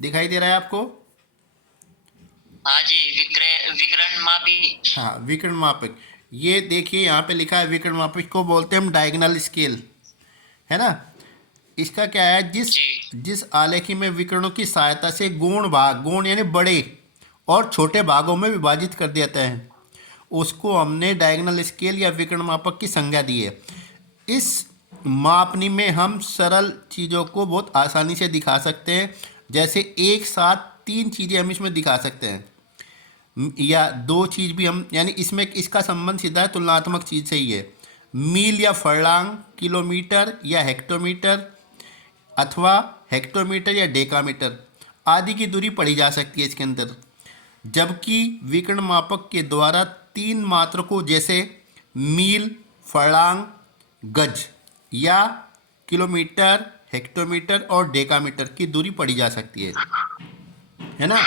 दिखाई दे रहा है आपको? हाँ जी, विकर्ण मापी। हाँ, विकर्ण मापक। ये देखिए यहाँ पे लिखा है, विकर्ण मापक को बोलते हैं हम डायगोनल स्केल, है ना। इसका क्या है, जिस जी जिस आलेखी में विकर्णों की सहायता से गौण यानी बड़े और छोटे भागों में विभाजित कर देते हैं, उसको हमने डायगोनल स्केल या विकर्ण मापक की संज्ञा दी है। इस मापनी में हम सरल चीज़ों को बहुत आसानी से दिखा सकते हैं, जैसे एक साथ तीन चीज़ें हम इसमें दिखा सकते हैं, या दो चीज़ भी हम, यानी इसमें इसका संबंध सीधा है तुलनात्मक चीज़ से ही है। मील या फर्लांग, किलोमीटर या हेक्टोमीटर, अथवा हेक्टोमीटर या डेकामीटर आदि की दूरी पढ़ी जा सकती है इसके अंदर। जबकि विकर्ण मापक के द्वारा तीन मात्रकों जैसे मील, फर्लांग, गज या किलोमीटर, हेक्टोमीटर और डेकामीटर की दूरी पढ़ी जा सकती है ना।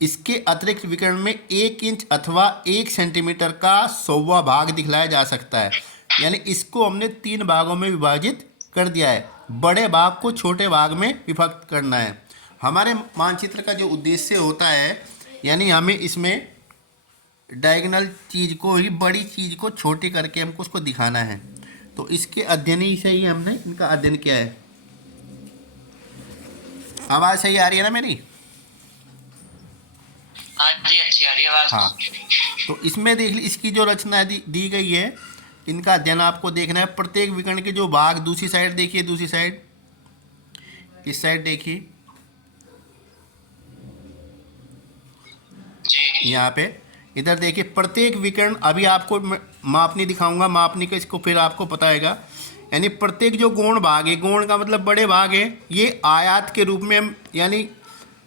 इसके अतिरिक्त विकर्ण में 1 इंच अथवा 1 सेंटीमीटर का 100वां भाग दिखलाया जा सकता है, यानी इसको हमने तीन भागों में विभाजित कर दिया है। बड़े भाग को छोटे भाग में विभक्त करना है। हमारे मानचित्र का जो उद्देश्य होता है, यानी हमें इसमें डायगोनल चीज़ को ही, बड़ी चीज़ को छोटी करके हमको उसको दिखाना है। तो इसके अध्ययन ही से ही हमने इनका अध्ययन किया है। आवाज़ सही आ रही है ना मेरी? हाँ जी, अच्छी आ रही है आवाज हाँ, तो। तो इसमें देख ली, इसकी जो रचना दी गई है, इनका अध्ययन आपको देखना है। प्रत्येक विकर्ण के जो भाग, दूसरी साइड देखिए, दूसरी साइड, इस साइड देखिए, जी यहाँ पे, इधर देखिए, प्रत्येक विकर्ण, अभी आपको मैं मापनी दिखाऊंगा, मापनी का इसको फिर आपको पता आएगा। यानी प्रत्येक जो गौण भाग है, गौण का मतलब बड़े भाग है, ये आयत के रूप में हम, यानी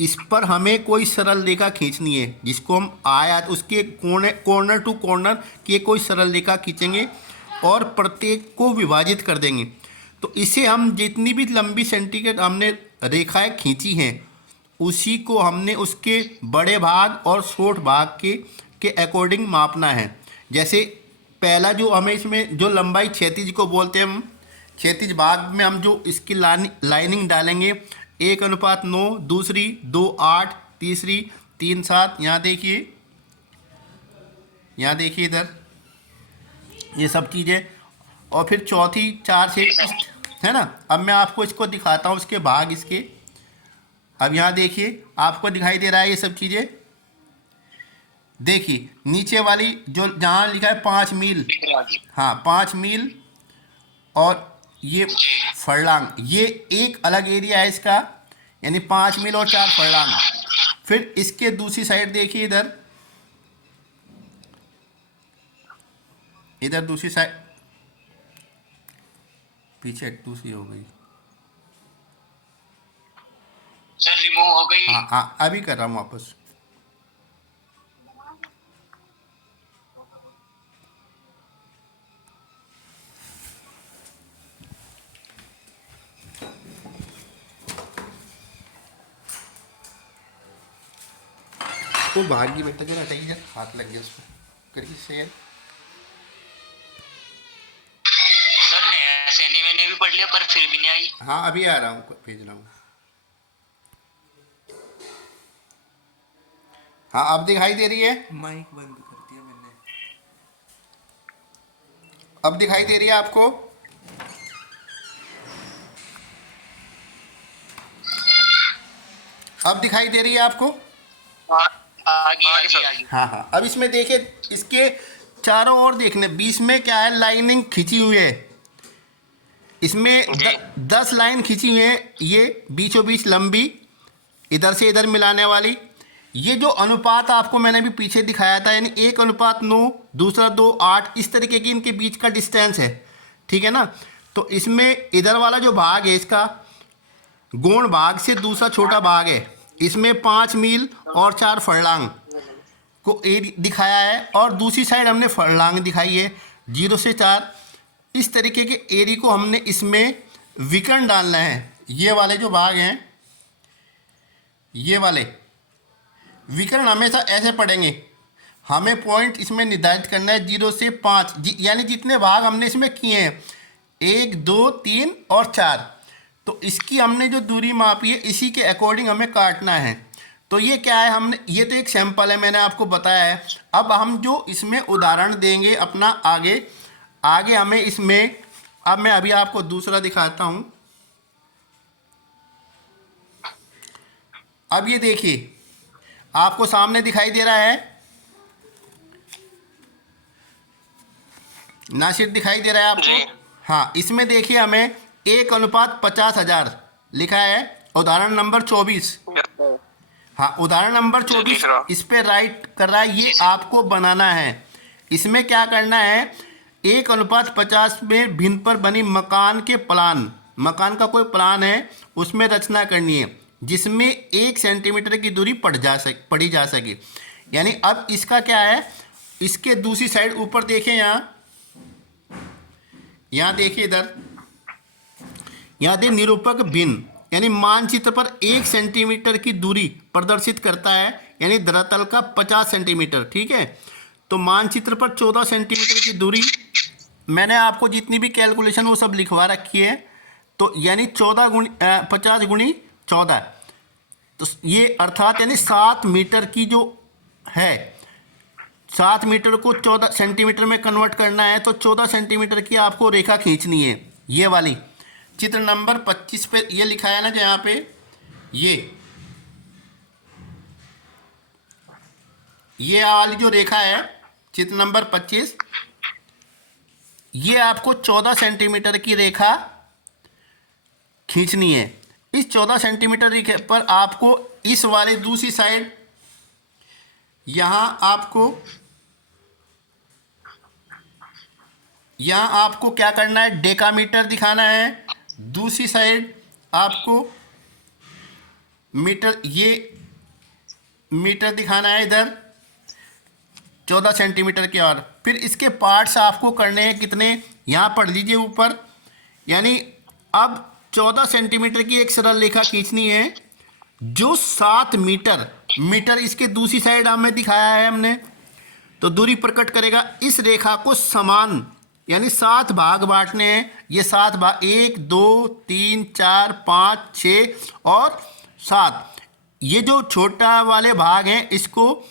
इस पर हमें कोई सरल रेखा खींचनी है, जिसको हम आयत, उसके कॉर्नर टू कॉर्नर की कोई सरल रेखा खींचेंगे और प्रत्येक को विभाजित कर देंगे। तो इसे हम, जितनी भी लंबी सेंटीग्रेड हमने रेखाएं खींची हैं, उसी को हमने उसके बड़े भाग और छोटे भाग के अकॉर्डिंग मापना है। जैसे पहला जो हमें इसमें जो लंबाई क्षैतिज को बोलते हैं हम, क्षैतिज भाग में हम जो इसकी लाइनिंग डालेंगे, 1:9, दूसरी 2:8, तीसरी 3:7, यहाँ देखिए, यहाँ देखिए इधर, ये सब चीज़ें, और फिर चौथी 4:6, है ना। अब मैं आपको इसको दिखाता हूँ, इसके भाग इसके। अब यहाँ देखिए, आपको दिखाई दे रहा है ये सब चीज़ें। देखिए नीचे वाली जो, जहाँ लिखा है 5 मील, दिख रहा है। हाँ 5 मील, और ये जी फर्लांग, ये एक अलग एरिया है इसका, यानी 5 मील और 4 फर्लांग। फिर इसके दूसरी साइड देखिए, इधर, इधर दूसरी साइड, पीछे दूसरी हो गई। सर, रिमूव हो गई। हाँ हाँ, अभी कर रहा हूँ वापस। तो भागी बेटा, जो हटाइए जरा, हाथ लग गया उसमें, करिए शेयर। सर ने ऐसे नहीं, मैंने भी पढ़ लिया पर फिर भी नहीं आई। हाँ अभी आ रहा हूँ, भेज रहा हूँ। हाँ अब दिखाई दे रही है? माइक बंद कर दिया मैंने। अब दिखाई दे रही है आपको? अब दिखाई दे रही है आपको? आगे आगे आगे। हाँ हाँ, अब इसमें देखिए, इसके चारों ओर देखने, बीच में क्या है, लाइनिंग खींची हुई है। इसमें 10 लाइन खींची हुई है, ये बीचों बीच लंबी, इधर से इधर मिलाने वाली। ये जो अनुपात आपको मैंने भी पीछे दिखाया था, यानी 1:9, दूसरा 2:8, इस तरीके की इनके बीच का डिस्टेंस है, ठीक है ना। तो इसमें इधर वाला जो भाग है, इसका गौण भाग से दूसरा छोटा भाग है, इसमें 5 मील और 4 फर्लांग को दिखाया है, और दूसरी साइड हमने फर्लांग दिखाई है, 0 से 4। इस तरीके के एरी को हमने इसमें विकर्ण डालना है। ये वाले जो भाग हैं, ये वाले विकर्ण हमेशा ऐसे पड़ेंगे। हमें पॉइंट इसमें निर्धारित करना है 0 से 5, यानी जितने भाग हमने इसमें किए हैं, 1, 2, 3 और 4, तो इसकी हमने जो दूरी मापी है इसी के अकॉर्डिंग हमें काटना है। तो ये क्या है, हमने ये तो एक सैंपल है, मैंने आपको बताया है। अब हम जो इसमें उदाहरण देंगे अपना आगे आगे हमें इसमें, अब मैं अभी आपको दूसरा दिखाता हूँ। अब ये देखिए आपको सामने दिखाई दे रहा है, नासिर दिखाई दे रहा है जी। आपको? हाँ, इसमें देखिए हमें 1:50,000 लिखा है, उदाहरण नंबर 24। हाँ, उदाहरण नंबर जी, 24 दिख रहा। इस पे राइट कर रहा है, ये आपको बनाना है। इसमें क्या करना है, 1:50 में भिन्न पर बनी मकान के प्लान, मकान का कोई प्लान है उसमें रचना करनी है जिसमें 1 सेंटीमीटर की दूरी पड़ी जा सके। यानी अब इसका क्या है, इसके दूसरी साइड ऊपर देखें, यहाँ देखिए, इधर यहाँ दे निरूपक भिन्न, यानी मानचित्र पर 1 सेंटीमीटर की दूरी प्रदर्शित करता है, यानी धरातल का 50 सेंटीमीटर। ठीक है, तो मानचित्र पर 14 सेंटीमीटर की दूरी, मैंने आपको जितनी भी कैलकुलेशन वो सब लिखवा रखी है। तो यानी 50 गुणी 14, तो ये अर्थात यानी 7 मीटर की जो है, 7 मीटर को 14 सेंटीमीटर में कन्वर्ट करना है। तो 14 सेंटीमीटर की आपको रेखा खींचनी है, ये वाली। चित्र नंबर 25 पे ये लिखा है ना, जहाँ पे ये वाली जो रेखा है, चित्र नंबर 25, ये आपको 14 सेंटीमीटर की रेखा खींचनी है। इस 14 सेंटीमीटर रेखा पर आपको इस वाले दूसरी साइड, यहाँ आपको क्या करना है, डेकामीटर दिखाना है। दूसरी साइड आपको मीटर, ये मीटर दिखाना है इधर 14 सेंटीमीटर के। और फिर इसके पार्ट्स आपको करने हैं कितने, यहाँ पढ़ लीजिए ऊपर। यानी अब 14 सेंटीमीटर की एक सरल रेखा खींचनी है जो 7 मीटर इसके दूसरी साइड हमें दिखाया है हमने, तो दूरी प्रकट करेगा। इस रेखा को समान यानी 7 भाग बांटने हैं। ये 7 भाग, 1 2 3 4 5 6 और 7। ये जो छोटा वाले भाग हैं इसको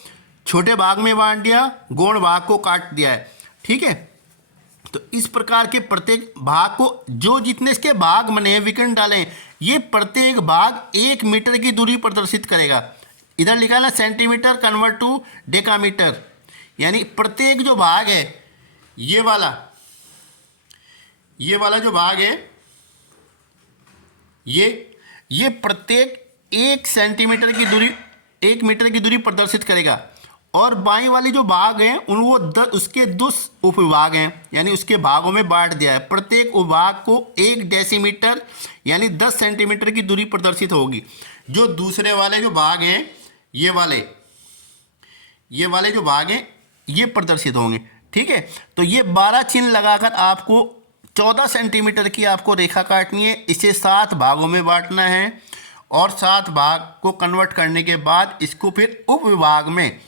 छोटे भाग में बांट दिया, गौण भाग को काट दिया है। ठीक है, तो इस प्रकार के प्रत्येक भाग को, जो जितने इसके भाग बने हैं विकर्ण डालें, ये प्रत्येक भाग 1 मीटर की दूरी प्रदर्शित करेगा। इधर लिखा है ना सेंटीमीटर कन्वर्ट टू डेकामीटर, यानी प्रत्येक जो भाग है, ये वाला जो भाग है, ये प्रत्येक 1 सेंटीमीटर की दूरी, 1 मीटर की दूरी प्रदर्शित करेगा। और बाई वाली जो भाग हैं उसके 10 उपविभाग हैं, यानी उसके भागों में बांट दिया है। प्रत्येक उपभाग को 1 डेसीमीटर यानी 10 सेंटीमीटर की दूरी प्रदर्शित होगी। जो दूसरे वाले जो भाग हैं, ये वाले जो भाग हैं ये प्रदर्शित होंगे। ठीक है, तो ये 12 चिन्ह लगाकर आपको 14 सेंटीमीटर की आपको रेखा काटनी है। इसे 7 भागों में बांटना है और 7 भाग को कन्वर्ट करने के बाद इसको फिर उपविभाग में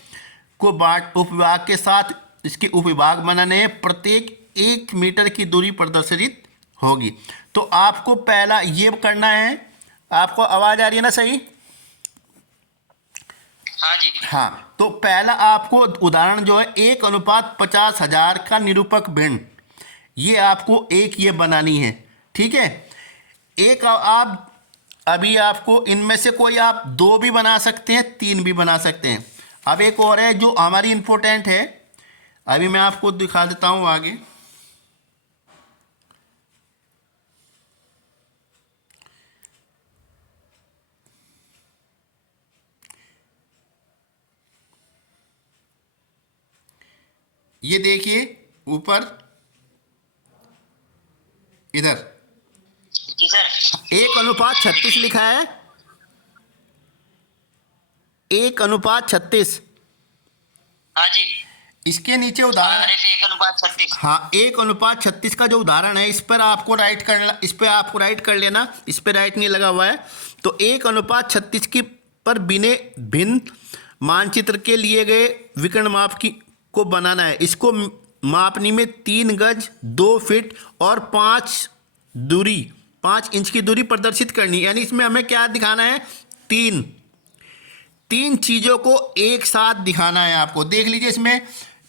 उपविभाग के साथ इसके उपविभाग बनाने हैं। प्रत्येक 1 मीटर की दूरी प्रदर्शित होगी। तो आपको पहला ये करना है। आपको आवाज़ आ रही है ना सही? हाँ जी। हाँ, तो पहला आपको उदाहरण जो है 1:50,000 का निरूपक भिन्न, ये आपको ये बनानी है। ठीक है, एक आप अभी आपको इनमें से कोई आप 2 भी बना सकते हैं, 3 भी बना सकते हैं। अब एक और है जो हमारी इम्पोर्टेंट है, अभी मैं आपको दिखा देता हूँ आगे। ये देखिए ऊपर इधर जी सर। 1:36 लिखा है, 1:36। हाँ जी। इसके नीचे उदाहरण, अरे से 1:36। हाँ 1:36 का जो उदाहरण है इस पर आपको राइट कर लेना। इस पर राइट नहीं लगा हुआ है। तो 1:36 की पर भिन्न मानचित्र के लिए गए विकर्ण माप को बनाना है। इसको मापनी में 3 गज 2 फीट और 5 5 इंच की दूरी प्रदर्शित करनी, यानी इसमें हमें क्या दिखाना है, तीन चीज़ों को एक साथ दिखाना है आपको। देख लीजिए इसमें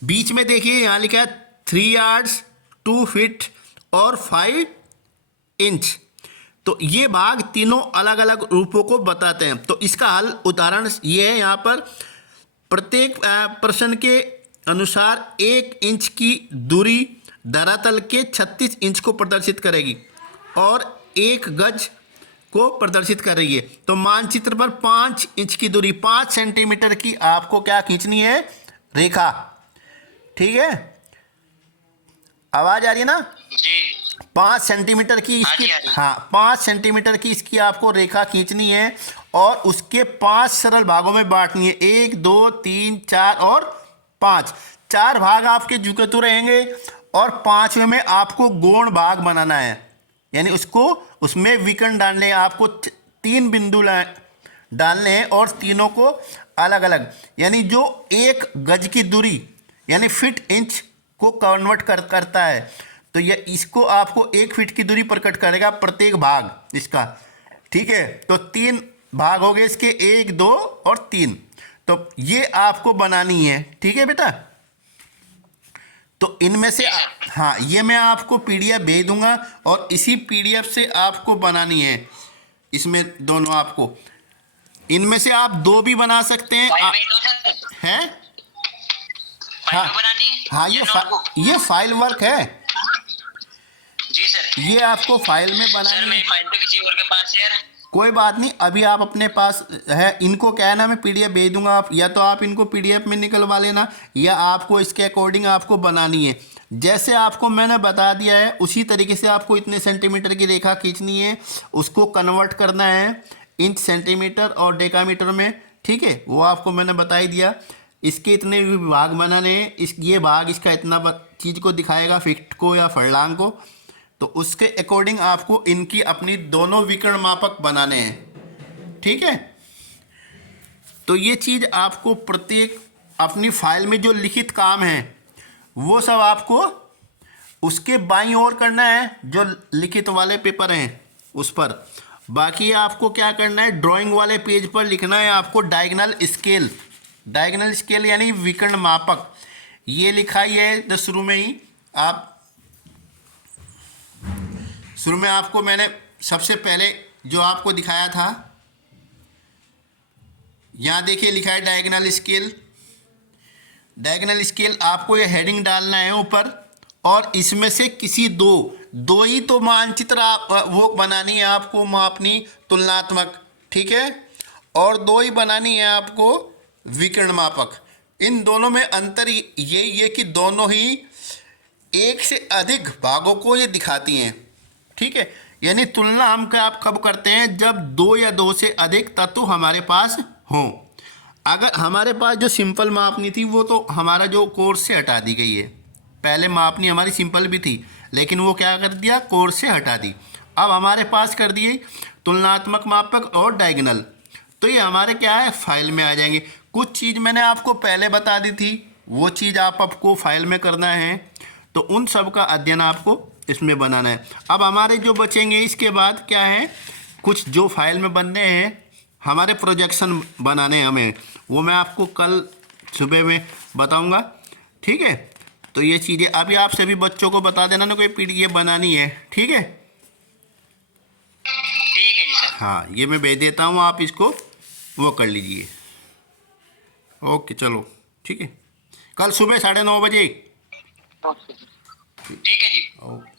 बीच में देखिए यहाँ लिखा है 3 यार्ड्स 2 फीट और 5 इंच। तो ये भाग तीनों अलग अलग रूपों को बताते हैं। तो इसका हल उदाहरण ये है, यहाँ पर प्रत्येक प्रश्न के अनुसार 1 इंच की दूरी धरातल के 36 इंच को प्रदर्शित करेगी और 1 गज को प्रदर्शित कर रही है। तो मानचित्र पर 5 इंच की दूरी 5 सेंटीमीटर की आपको क्या खींचनी है, रेखा। ठीक है, आवाज आ रही है ना? जी 5 सेंटीमीटर की इसकी, हाँ जी। हाँ 5 सेंटीमीटर की इसकी आपको रेखा खींचनी है और उसके 5 सरल भागों में बांटनी है, 1 2 3 4 और 5। 4 भाग आपके झुके रहेंगे और 5वें में आपको गौण भाग बनाना है, यानी उसमें विकर्ण डालने हैं आपको। 3 बिंदु डालने हैं और तीनों को अलग अलग, यानी जो 1 गज की दूरी यानी फीट इंच को कन्वर्ट करता है, तो ये इसको आपको 1 फीट की दूरी प्रकट करेगा प्रत्येक भाग इसका। ठीक है, तो 3 भाग हो गए इसके, 1 2 और 3। तो ये आपको बनानी है। ठीक है बेटा, तो इनमें से हाँ ये मैं आपको पीडीएफ भेज दूंगा और इसी पीडीएफ से आपको बनानी है। इसमें दोनों आपको, इनमें से आप 2 भी बना सकते हैं। फाइल में दो सर, हैं? फाइल हाँ में बनानी हाँ, ये फाइल वर्क है। जी सर। ये आपको फाइल में सर बनानी है। मेरी फाइल तो किसी और के पास है यार। कोई बात नहीं, अभी आप अपने पास है, इनको क्या है ना, मैं पीडीएफ भेज दूंगा। आप या तो आप इनको पीडीएफ में निकलवा लेना या आपको इसके अकॉर्डिंग आपको बनानी है। जैसे आपको मैंने बता दिया है उसी तरीके से आपको इतने सेंटीमीटर की रेखा खींचनी है, उसको कन्वर्ट करना है इंच सेंटीमीटर और डेकामीटर में। ठीक है, वो आपको मैंने बता ही दिया। इसके इतने भी भाग बनाने हैं, ये भाग इसका इतना चीज़ को दिखाएगा, फिट को या फर्लांग को, तो उसके अकॉर्डिंग आपको इनकी अपनी दोनों विकर्ण मापक बनाने हैं। ठीक है, तो ये चीज़ आपको प्रत्येक अपनी फाइल में जो लिखित काम है वो सब आपको उसके बाईं ओर करना है, जो लिखित वाले पेपर हैं उस पर। बाकी आपको क्या करना है, ड्राइंग वाले पेज पर लिखना है आपको डायगोनल स्केल। डायगोनल स्केल यानी विकर्ण मापक, ये लिखा ही है तो शुरू में ही आप, शुरू में आपको मैंने सबसे पहले जो आपको दिखाया था, यहाँ देखिए लिखा है डायगोनल स्केल। डायगोनल स्केल आपको ये हेडिंग डालना है ऊपर, और इसमें से किसी दो ही तो मानचित्र आप वो बनानी है आपको, मापनी तुलनात्मक। ठीक है, और 2 ही बनानी है आपको विकर्ण मापक। इन दोनों में अंतर यही है कि दोनों ही 1 से अधिक भागों को ये दिखाती हैं। ठीक है, यानी तुलना हम आप कब करते हैं, जब 2 या 2 से अधिक तत्व हमारे पास हों। अगर हमारे पास जो सिंपल मापनी थी वो तो हमारा जो कोर्स से हटा दी गई है। पहले मापनी हमारी सिंपल भी थी लेकिन वो क्या कर दिया, कोर्स से हटा दी। अब हमारे पास कर दिए तुलनात्मक मापक और डायगोनल, तो ये हमारे क्या है, फाइल में आ जाएंगे। कुछ चीज़ मैंने आपको पहले बता दी थी, वो चीज़ आपको फाइल में करना है, तो उन सब का अध्ययन आपको इसमें बनाना है। अब हमारे जो बचेंगे इसके बाद क्या है, कुछ जो फाइल में बनने हैं हमारे प्रोजेक्शन बनाने हैं हमें, वो मैं आपको कल सुबह में बताऊंगा। ठीक है, तो ये चीज़ें अभी आप सभी बच्चों को बता देना ना, कोई पीडीएफ बनानी है। ठीक है, ठीक है जी सर। हाँ ये मैं भेज देता हूँ, आप इसको वो कर लीजिए। ओके चलो ठीक है, कल सुबह 9:30 बजे। ठीक है जी। ओके।